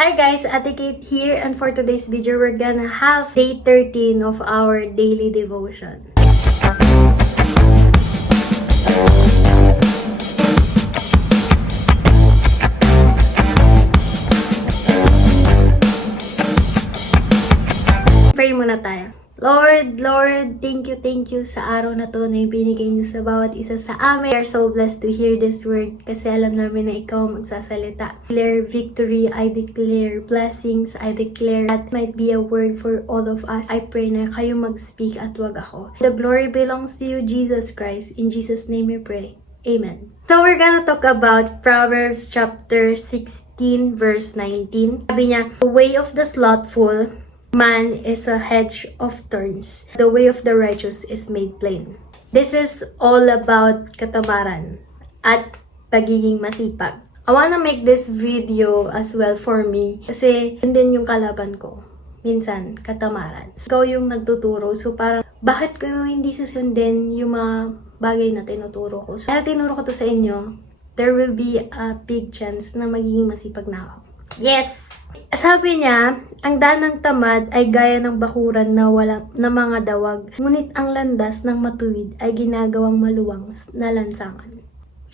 Hi guys, Ate Kate here, and for today's video, we're gonna have day 13 of our daily devotion. Pray muna tayo. Lord, thank you sa araw na to na ibinigay niyo sa bawat isa sa amin. We are so blessed to hear this word kasi alam namin na ikaw magsasalita. Declare victory, I declare blessings, I declare that might be a word for all of us. I pray na kayo mag-speak at wag ako. The glory belongs to you, Jesus Christ. In Jesus' name we pray. Amen. So we're gonna talk about Proverbs chapter 16 verse 19. Sabi niya, the way of the slothful man is a hedge of thorns. The way of the righteous is made plain. This is all about katamaran at pagiging masipag. I wanna make this video as well for me kasi yun din yung kalaban ko. Minsan, katamaran. Ikaw yung nagtuturo. So parang, bakit ko hindi susundin yung mga bagay na tinuturo ko? So, dahil tinuro ko to sa inyo, there will be a big chance na magiging masipag na ako. Yes! Sabi niya, ang daan ng tamad ay gaya ng bakuran na mga dawag, ngunit ang landas ng matuwid ay ginagawang maluwang na lansangan.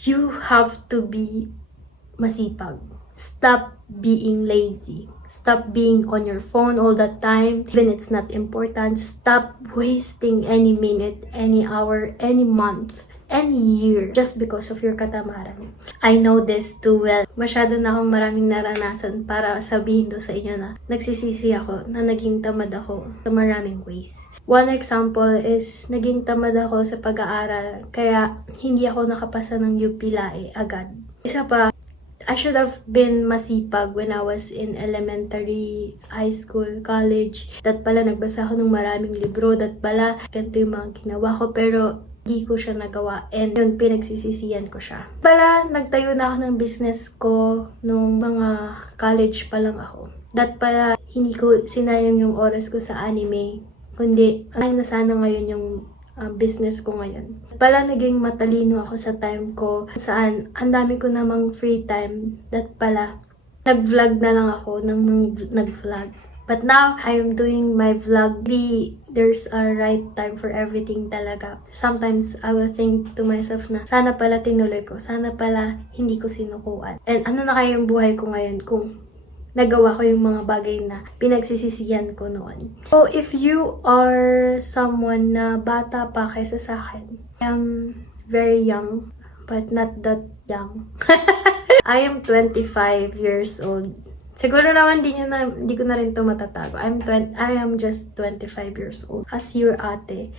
You have to be masipag. Stop being lazy. Stop being on your phone all the time, even it's not important. Stop wasting any minute, any hour, any month, any year just because of your katamaran. I know this too well. Masyado na akong maraming naranasan para sabihin to sa inyo na nagsisisi ako na naging tamad ako sa maraming ways. One example is naging tamad ako sa pag-aaral kaya hindi ako nakapasa ng UP Lae agad. Isa pa, I should have been masipag when I was in elementary, high school, college. Dat pala nagbasa ako ng maraming libro. Dat pala ganito yung mga ginawa ko pero hindi ko siya nagawa and yun, pinagsisisiyan ko siya. Pala, nagtayo na ako ng business ko nung mga college pa lang ako. Dat pala, hindi ko sinayang yung oras ko sa anime, kundi ay na sana ngayon yung business ko ngayon. Pala, naging matalino ako sa time ko saan ang dami ko namang free time. Dat pala, nag-vlog na lang ako nag-vlog. But now, I am doing my vlog. Maybe there's a right time for everything talaga. Sometimes, I will think to myself na sana pala tinuloy ko. Sana pala hindi ko sinukuan. And ano na kaya yung buhay ko ngayon kung nagawa ko yung mga bagay na pinagsisisiyan ko noon. So, if you are someone na bata pa kaysa sa akin, I am very young, but not that young. I am 25 years old. Siguro naman di ko na rin ito matatago. I am just 25 years old. As your ate,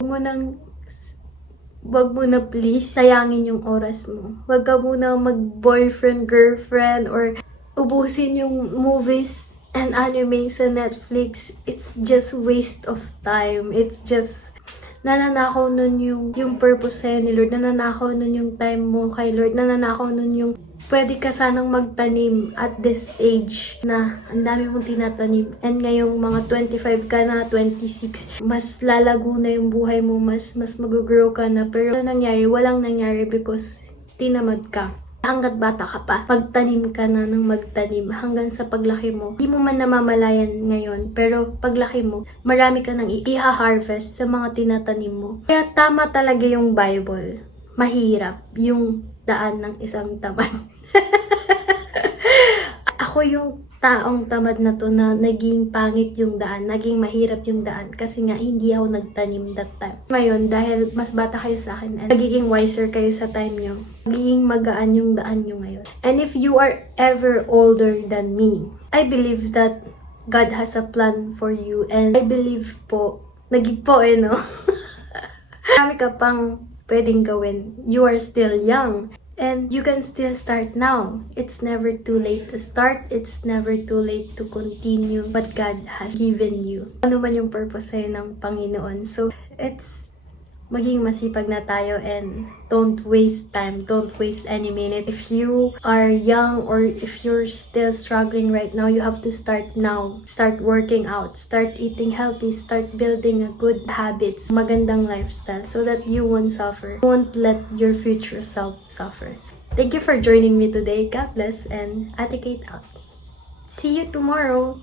wag mo na please sayangin yung oras mo. Wag ka muna mag-boyfriend, girlfriend, or ubusin yung movies and anime sa Netflix. It's just waste of time. It's just nananakaw nun yung purpose sa'yo ni Lord. Nananakaw nun yung time mo kay Lord. Nananakaw nun yung pwede ka sanang magtanim at this age na ang dami mong tinatanim. And ngayong mga 25 ka na, 26, mas lalago na yung buhay mo, mas mag-grow ka na. Pero ano nangyari? Walang nangyari because tinamad ka. Hanggat bata ka pa, magtanim ka na ng magtanim hanggang sa paglaki mo. Hindi mo man namamalayan ngayon, pero paglaki mo, marami ka nang i-harvest sa mga tinatanim mo. Kaya tama talaga yung Bible. Mahirap yung daan ng isang tamad. Ako yung taong tamad na to na naging pangit yung daan, naging mahirap yung daan kasi nga hindi ako nagtanim that time. Ngayon, dahil mas bata kayo sa akin and nagiging wiser kayo sa time nyo, magiging magaan yung daan nyo ngayon. And if you are ever older than me, I believe that God has a plan for you and I believe po, no? Marami ka pang pwedeng gawin. You are still young. And you can still start now. It's never too late to start. It's never too late to continue what God has given you. Ano man yung purpose sa'yo ng Panginoon. So, it's maging masipag na tayo and don't waste time. Don't waste any minute. If you are young or if you're still struggling right now, you have to start now. Start working out. Start eating healthy. Start building a good habits. Magandang lifestyle so that you won't suffer. You won't let your future self suffer. Thank you for joining me today. God bless and Ate Kate out. See you tomorrow.